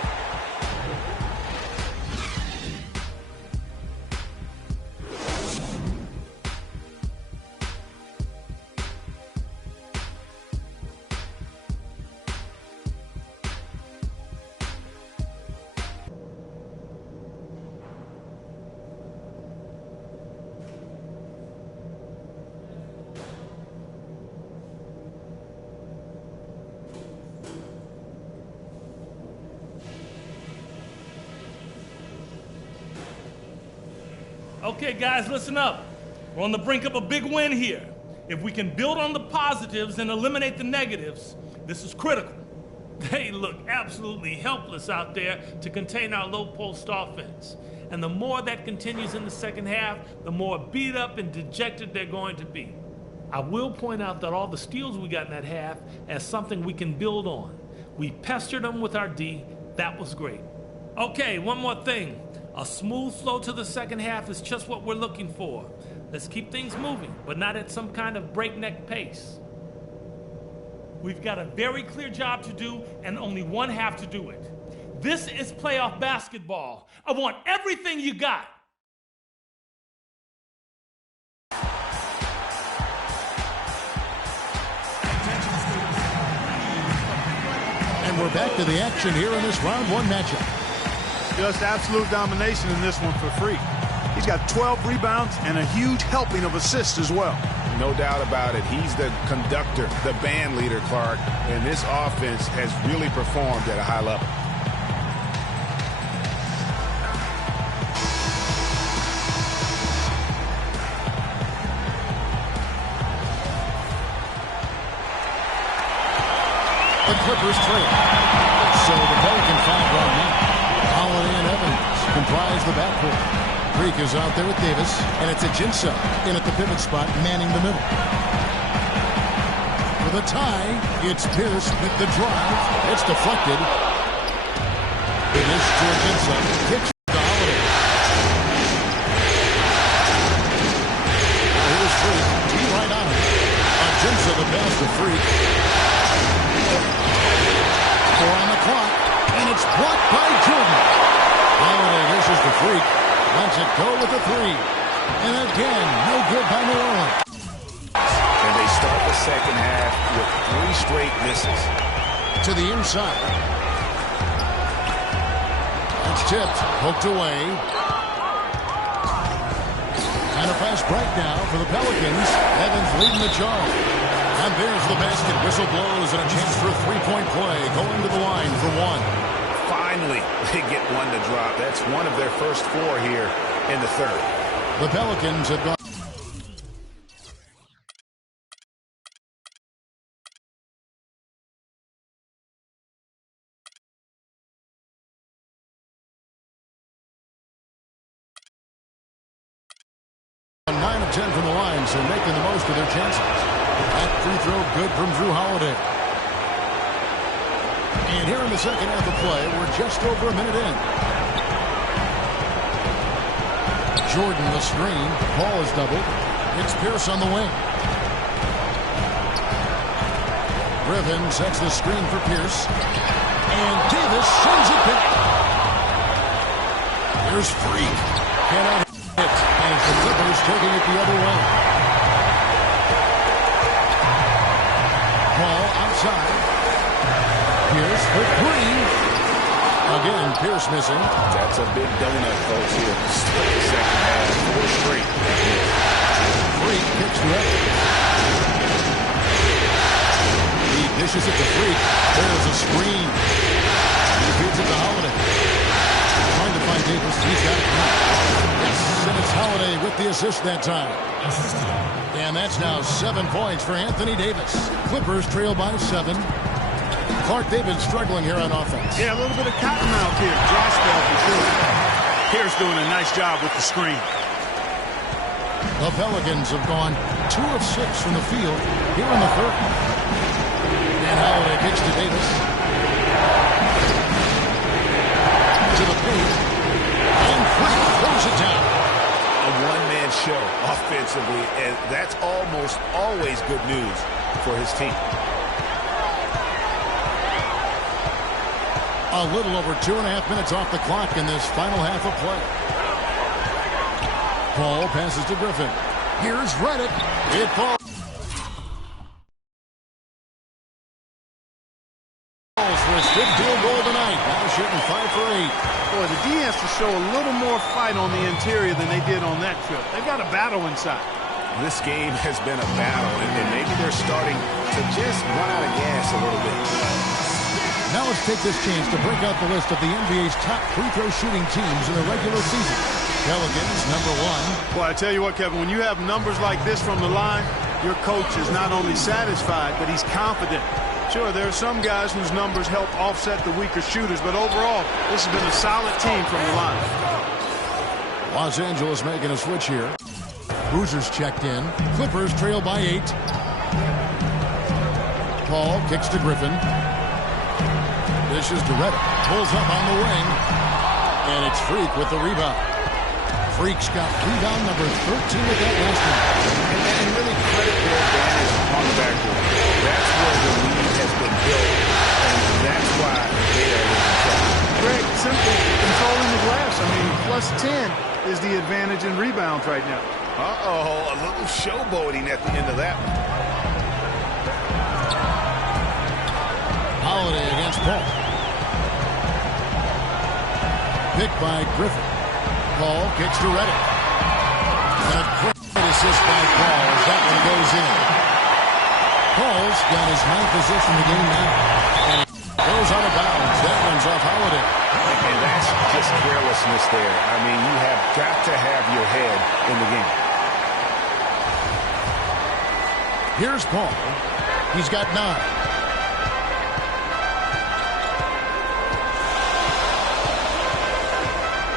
Okay, guys, listen up. We're on the brink of a big win here. If we can build on the positives and eliminate the negatives, this is critical. They look absolutely helpless out there to contain our low-post offense. And the more that continues in the second half, the more beat up and dejected they're going to be. I will point out that all the steals we got in that half as something we can build on. We pestered them with our D. That was great. Okay, one more thing. A smooth flow to the second half is just what we're looking for. Let's keep things moving, but not at some kind of breakneck pace. We've got a very clear job to do and only one half to do it. This is playoff basketball. I want everything you got. And we're back to the action here in this round one matchup. Just absolute domination in this one for Freak. He's got 12 rebounds and a huge helping of assists as well. No doubt about it. He's the conductor, the band leader, Clark. And this offense has really performed at a high level. The Clippers trail. So the Pelican foul right now. Holiday and Evans comprise the backcourt. Freak is out there with Davis, and it's Ajinça in at the pivot spot, manning the middle. For the tie, it's Pierce with the drive. It's deflected. Finish to Ajinça. Kicks to Holiday. Now here's Freak. T right on it. Ajinça the pass to Freak. 4 on the clock, and it's blocked by Jordan. Holiday versus the Freak. Lets it go with the three. And again, no good by New Orleans. And they start the second half with 3 straight misses. To the inside. It's tipped, poked away. And a fast break now for the Pelicans. Evans leading the charge. And there's the basket. Whistle blows and a chance for a three-point play. Going to the line for one. Finally, they get one to drop. That's one of their first 4 here in the third. The Pelicans have gone. On 9 of 10 from the line, so making the most of their chances. That free throw good from Drew Holiday. And here in the second half of play, we're just over a minute in. Jordan the screen. Ball is doubled. It's Pierce on the wing. Griffin sets the screen for Pierce. And Davis sends it back. There's Freak. Cannot hit. And the Clippers taking it the other way. Ball outside. Pierce for 3. Again, Pierce missing. That's a big donut, folks, here. Start the second half, 4 straight. Freak kicks to Evans. He dishes it to Freak. There's a screen. He feeds it to Holiday. Trying to find Davis. He's got it now. Yes, and it's Holiday with the assist that time. And that's now 7 points for Anthony Davis. Clippers trail by 7. Clark Davis struggling here on offense. Yeah, a little bit of cottonmouth here. Dry spell for sure. Pierce doing a nice job with the screen. The Pelicans have gone 2 of 6 from the field here in the third. And Holiday kicks to Davis. To the paint. And Freak throws it down. A one-man show offensively, and that's almost always good news for his team. A little over 2.5 minutes off the clock in this final half of play. Ball passes to Griffin. Here's Reddick. It falls for his 5th field goal tonight. Now shooting 5 for 8. Boy, the D has to show a little more fight on the interior than they did on that trip. They've got a battle inside. This game has been a battle, and maybe they're starting to just run out of gas a little bit. Now let's take this chance to break out the list of the NBA's top free throw shooting teams in the regular season. Pelicans, number 1. Well, I tell you what, Kevin, when you have numbers like this from the line, your coach is not only satisfied, but he's confident. Sure, there are some guys whose numbers help offset the weaker shooters, but overall, this has been a solid team from the line. Los Angeles making a switch here. Boozer's checked in. Clippers trail by 8. Paul kicks to Griffin. Dishes to Reddick. Pulls up on the wing. And it's Freak with the rebound. Freak's got rebound number 13 at that last one. And really credit their advantage on the backboard. That's where the lead has been built, and that's why they are in trouble. Greg, simple, controlling the glass. I mean, plus 10 is the advantage in rebounds right now. Uh-oh, a little showboating at the end of that one. Holiday against Paul. Picked by Griffin. Paul kicks to Reddick. And a great assist by Paul as that one goes in. Paul's got his 9th possession of the game now. And it goes out of bounds. That one's off Holiday. And that's just carelessness there. I mean, you have got to have your head in the game. Here's Paul. He's got 9.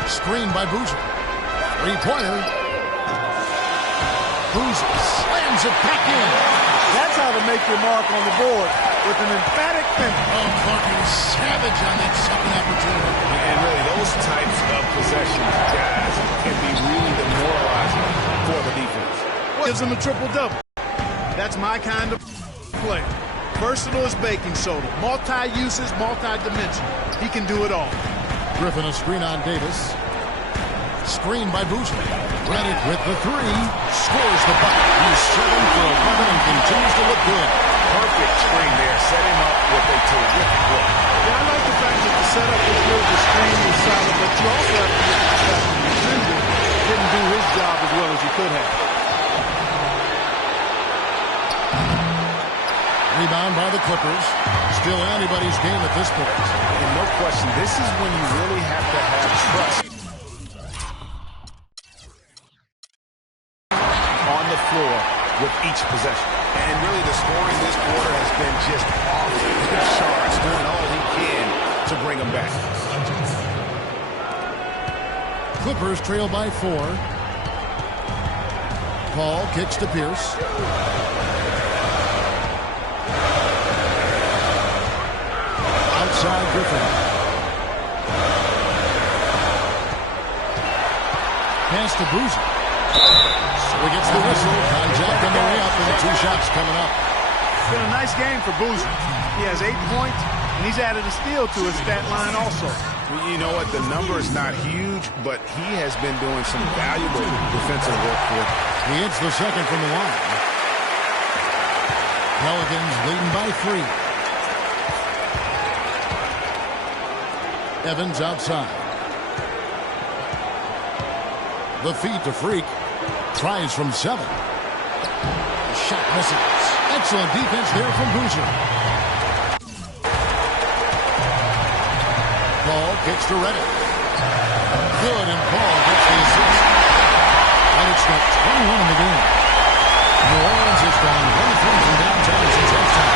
Screen by Boozer. Three-pointer. Boozer slams it back in. That's how to make your mark on the board, with an emphatic finish. Oh, fucking savage on that second opportunity. And really, those types of possessions, guys, can be really demoralizing for the defense. Gives him a triple-double. That's my kind of player. Versatile as baking soda. Multi-uses, multi-dimensional. He can do it all. Griffin a screen on Davis. Screen by Boozer. Reddick with the 3. Scores the bucket. He's 7 for 11 and continues to look good. Perfect screen there. Set him up with a terrific look. Yeah, I like the fact that the setup was good, the screen was solid, but you also have to look at the fact that the defender didn't do his job as well as he could have. Rebound by the Clippers. Still anybody's game at this point. And no question, this is when you really have to have trust on the floor with each possession. And really the scoring this quarter has been just off the charts, doing all he can to bring them back. Clippers trail by 4. Paul kicks to Pierce. Outside Griffin. Pass to Boozer. So he gets the whistle. Contact on the way up and 2 shots coming up. It's been a nice game for Boozer. He has 8 points, and he's added a steal to his stat line also. You know what? The number is not huge, but he has been doing some valuable defensive work here. He hits the second from the line. Pelicans leading by 3. Evans outside. The feed to Freak. Tries from 7. Shot misses. Excellent defense there from Boozer. Paul kicks to Reddick. Good, and Paul gets the assist. Reddick's got 21 in the game. New Orleans has gone 1-3 from downtown since halftime.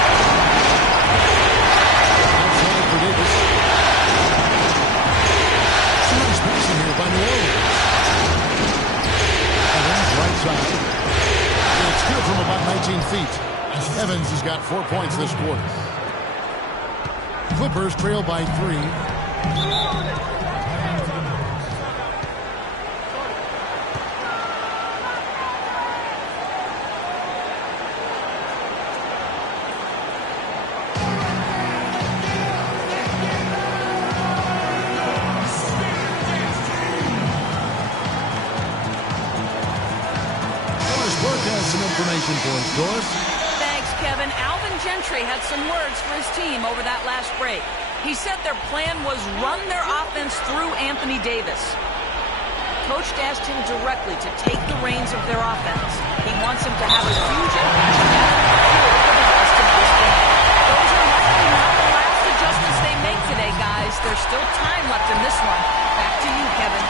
Outside for Davis. Nice passing here by New Orleans. Evans right side. And it's good from about 19 feet. Evans has got 4 points this quarter. Clippers trail by 3. Some information for us, Doris. Thanks, Kevin. Alvin Gentry had some words for his team over that last break. He said their plan was run their offense through Anthony Davis. Coach asked him directly to take the reins of their offense. He wants him to have a huge impact for the rest of this game. Those are likely not the last adjustments they make today, guys. There's still time left in this one. Back to you, Kevin.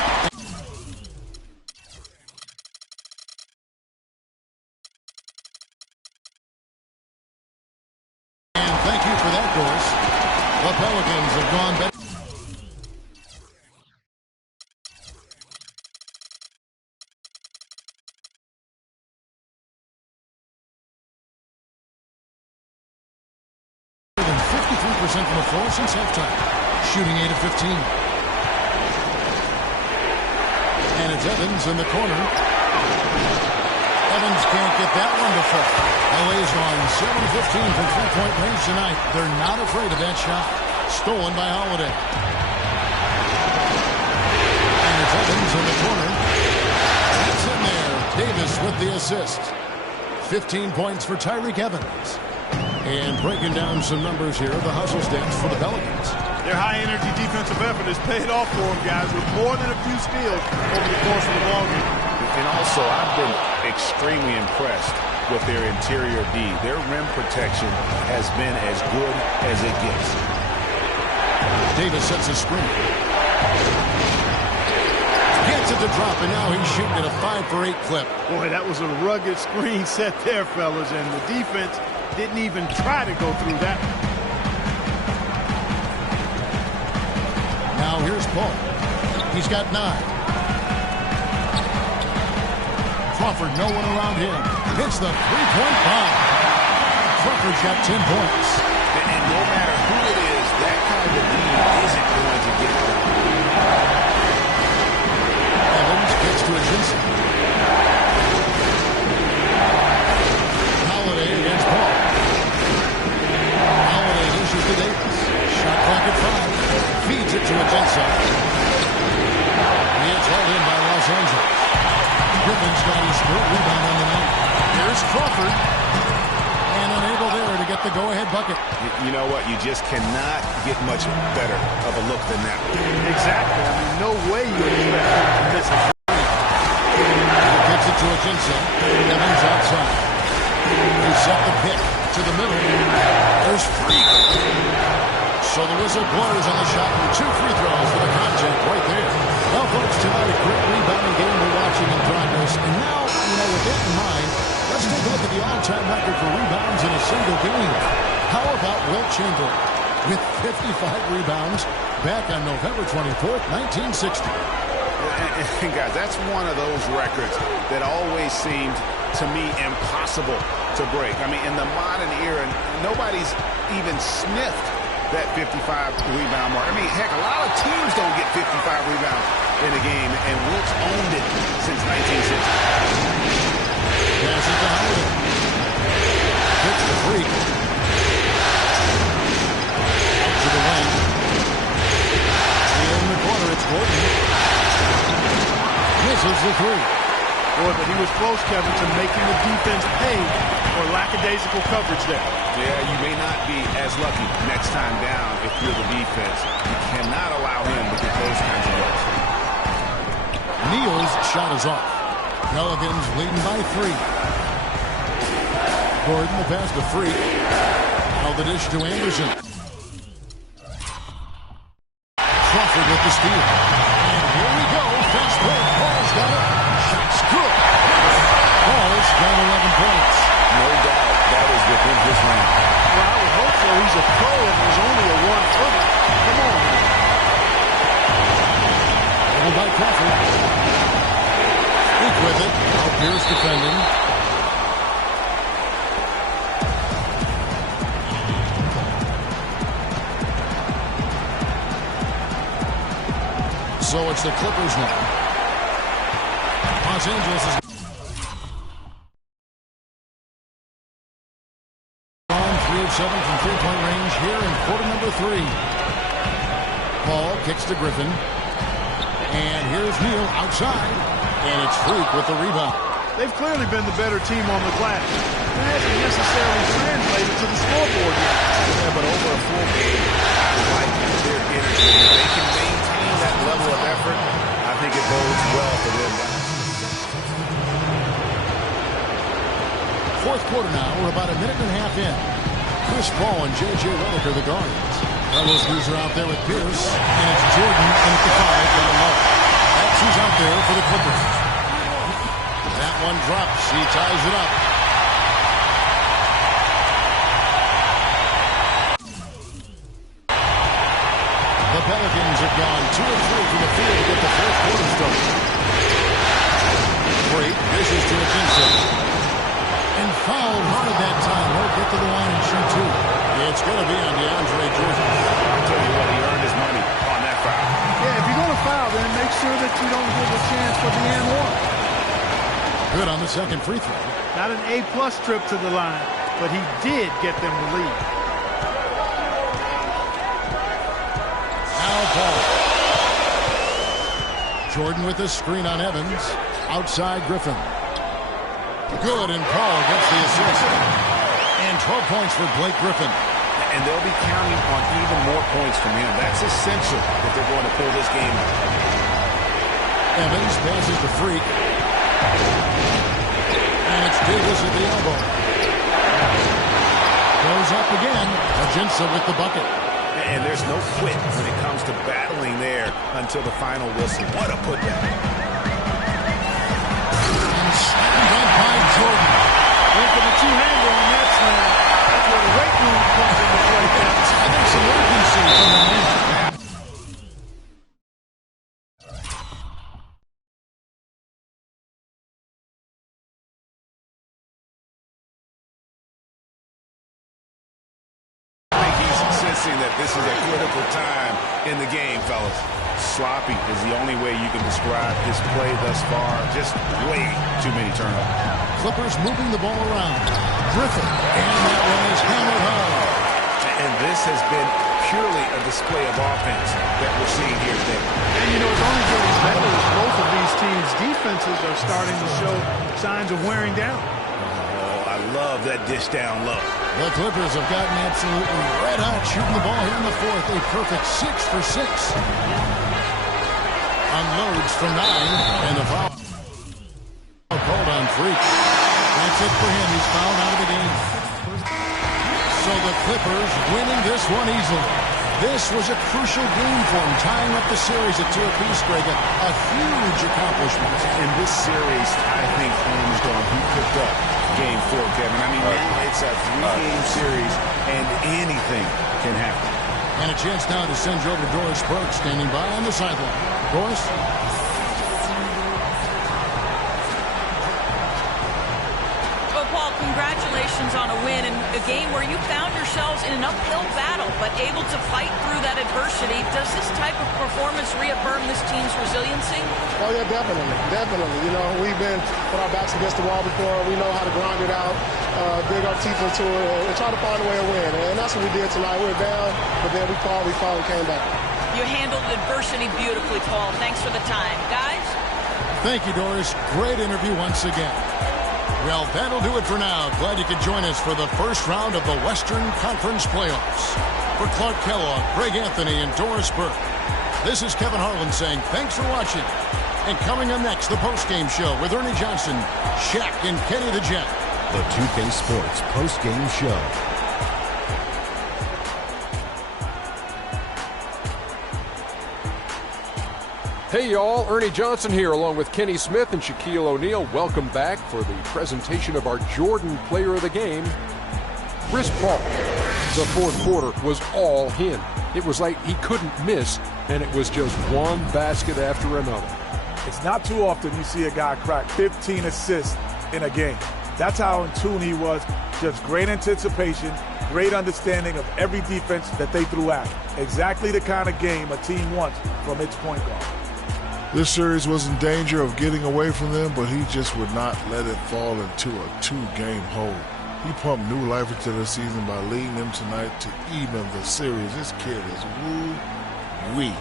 Thank you for that, Doris. The Pelicans have gone better. from the floor since halftime. Shooting 8 of 15. And it's Evans in the corner. Evans can't get that one to fall. LA's gone 7-15 from three-point range tonight. They're not afraid of that shot. Stolen by Holiday. And it's Evans in the corner. It's in there. Davis with the assist. 15 points for Tyreke Evans. And breaking down some numbers here, the hustle stats for the Pelicans. Their high-energy defensive effort has paid off for them, guys, with more than a few steals over the course of the ball game. And also, I've been extremely impressed with their interior D. Their rim protection has been as good as it gets. Davis sets a screen. Gets it to drop, and now he's shooting at a 5-for-8 clip. Boy, that was a rugged screen set there, fellas, and the defense didn't even try to go through that. Now here's Paul. He's got 9. Crawford, no one around him. Hits the three-point bomb. Crawford's got 10 points. And no matter who it is, that kind of lead isn't going to get done. Evans gets to Ajinça. Holiday against Paul. Holiday issues to Davis. Shot clock at 5. Feeds it to Ajinça. He is held in by Los Angeles. Griffin's got his third rebound on the night. Here's Crawford. And unable there to get the go-ahead bucket. You know what? You just cannot get much better of a look than that. Exactly. I mean, no way you expect him to miss a three. He gets it to Ajinça. Evans outside. He set the pick to the middle. There's Freak. So the whistle blows on the shot and 2 free throws for the contact right there. Well, folks, tonight a great rebounding game we're watching in progress. And now, with that in mind, let's take a look at the all-time record for rebounds in a single game. How about Wilt Chamberlain with 55 rebounds back on November 24th, 1960? And guys, that's one of those records that always seemed to me impossible to break. I mean, in the modern era, nobody's even sniffed that 55 rebound mark. I mean, heck, a lot of teams don't get 55 rebounds in a game, and Wilt's owned it since 1960. Pass it to Holiday. Hits the Freak. Out to the wing. In the corner, it's Gordon. Misses the 3. Boy, but he was close, Kevin, to making the defense pay for lackadaisical coverage there. Yeah, you may not be as lucky next time down if you're the defense. You cannot allow him to get those kinds of looks. Neal's shot is off. Pelicans leading by 3. Gordon, the pass to Freak. Now the dish to Anderson. Crawford with the steal. And here we go. Fast break. Paul's got it. Shot's good. Paul's got 11 points. No doubt that is within his range. Well, I would hope so. He's a pro and there's only a 1-footer. Come on. Hold by Crawford. Freak with it. Now Pierce defending. So it's the Clippers now. Los Angeles is on 3 of 7 from three-point range here in quarter number 3. Paul kicks to Griffin. And here's Neal outside. And it's Freak with the rebound. They've clearly been the better team on the glass. It hasn't necessarily translated to the scoreboard yet. Yeah, but over a full game, I like their energy. If they can maintain that level of effort, I think it bodes well for them. Fourth quarter now. We're about a minute and a half in. Chris Paul and J.J. Redick are the guards. Carlos Cruz are out there with Pierce. And it's Jordan in at the 5 down low. That's who's out there for the Clippers. That one drops. He ties it up. The Pelicans have gone 2 of 3 from the field to get the fourth quarter started. Great dishes to Ajinça. And fouled hard that time. Won't get to the line and shoot two. It's going to be on DeAndre Jordan. I'll tell you what, he earned his money on that foul. Yeah, if you're going to foul, then make sure that you don't give a chance for the and one. Good on the second free throw. Not an A-plus trip to the line, but he did get them the lead. Now Paul. Jordan with the screen on Evans. Outside Griffin. Good, and Paul gets the assist. And 12 points for Blake Griffin. And they'll be counting on even more points from him. That's essential if they're going to pull this game out. Evans passes to Freak. And it's Davis at the elbow. Goes up again. Ajinça with the bucket. And there's no quit when it comes to battling there until the final whistle. What a putdown. And slammed up by Jordan. Went for the two-hander on that slam. That's where the weight room comes into play. I think some urgency from the man. That this is a critical time in the game, fellas. Sloppy is the only way you can describe his play thus far. Just way too many turnovers. Clippers moving the ball around. Griffin, and that one is hammered home. And this has been purely a display of offense that we're seeing here today. And you know, it's only getting better as both of these teams' defenses are starting to show signs of wearing down. Oh, I love that dish down low. The Clippers have gotten absolutely red hot shooting the ball here in the fourth. A perfect 6 for 6. Unloads from 9, and the foul called on Freak. That's it for him. He's fouled out of the game. So the Clippers winning this one easily. This was a crucial game for him, tying up the series at 2 apiece, Greg. A huge accomplishment. In this series, I think hinged on who picked up Game 4, Kevin. I mean, now it's a 3-game series, and anything can happen. And a chance now to send you over to Doris Burke, standing by on the sideline. Doris? Well, Paul, congratulations on a win in a game where you found yourselves in an uphill battle, but able to fight through that adversity. Does this type of performance reaffirm this team's resiliency? Oh, yeah, definitely. Definitely. You know, we've been with our backs against the wall before. We know how to grind it out, dig our teeth into it, and try to find a way to win. And that's what we did tonight. We were down, but then we fought, and came back. You handled adversity beautifully, Paul. Thanks for the time. Guys? Thank you, Doris. Great interview once again. Well, that'll do it for now. Glad you could join us for the first round of the Western Conference Playoffs. For Clark Kellogg, Greg Anthony, and Doris Burke, this is Kevin Harlan saying thanks for watching. And coming up next, the postgame show with Ernie Johnson, Shaq, and Kenny the Jet. The 2K Sports postgame show. Hey y'all, Ernie Johnson here along with Kenny Smith and Shaquille O'Neal. Welcome back for the presentation of our Jordan Player of the Game, Chris Paul. The fourth quarter was all him. It was like he couldn't miss, and it was just one basket after another. It's not too often you see a guy crack 15 assists in a game. That's how in tune he was. Just great anticipation, great understanding of every defense that they threw at him. Exactly the kind of game a team wants from its point guard. This series was in danger of getting away from them, but he just would not let it fall into a 2-game hole. He pumped new life into the season by leading them tonight to even the series. This kid is woo-wee.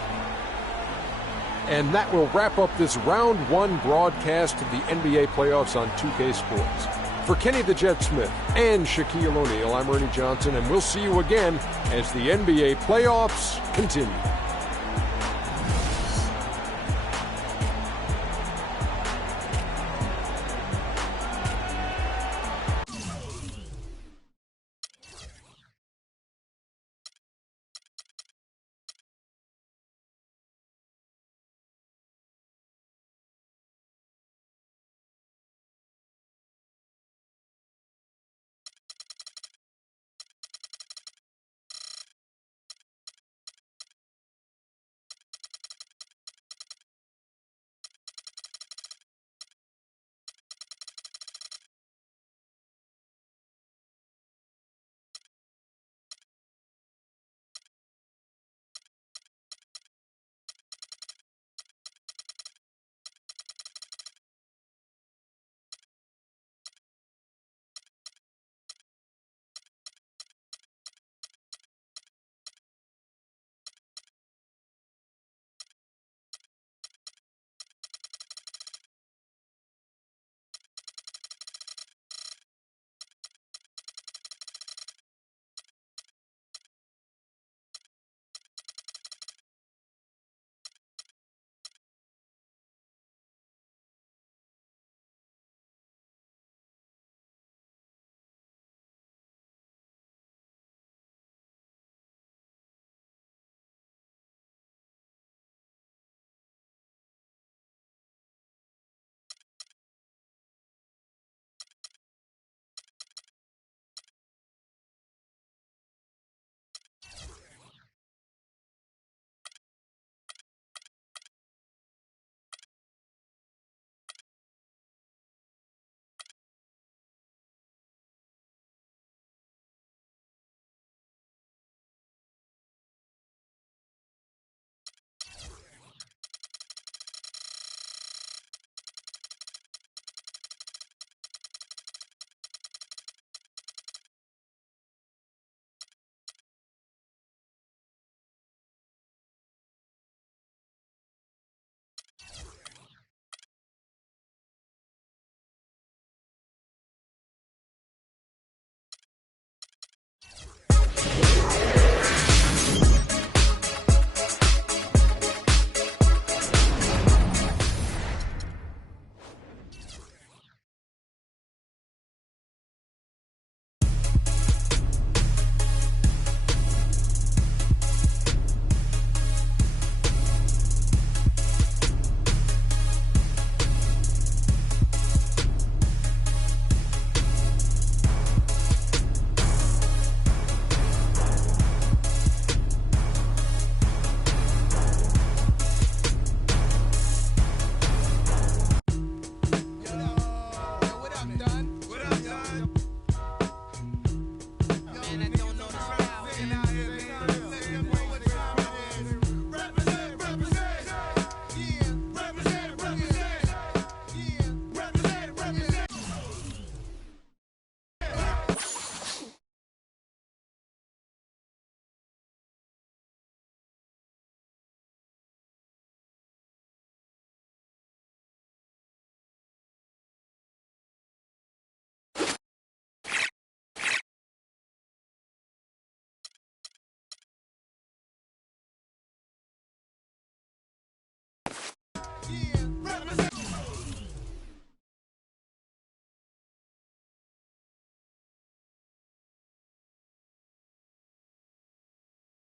And that will wrap up this round one broadcast of the NBA playoffs on 2K Sports. For Kenny the Jet Smith and Shaquille O'Neal, I'm Ernie Johnson, and we'll see you again as the NBA playoffs continue.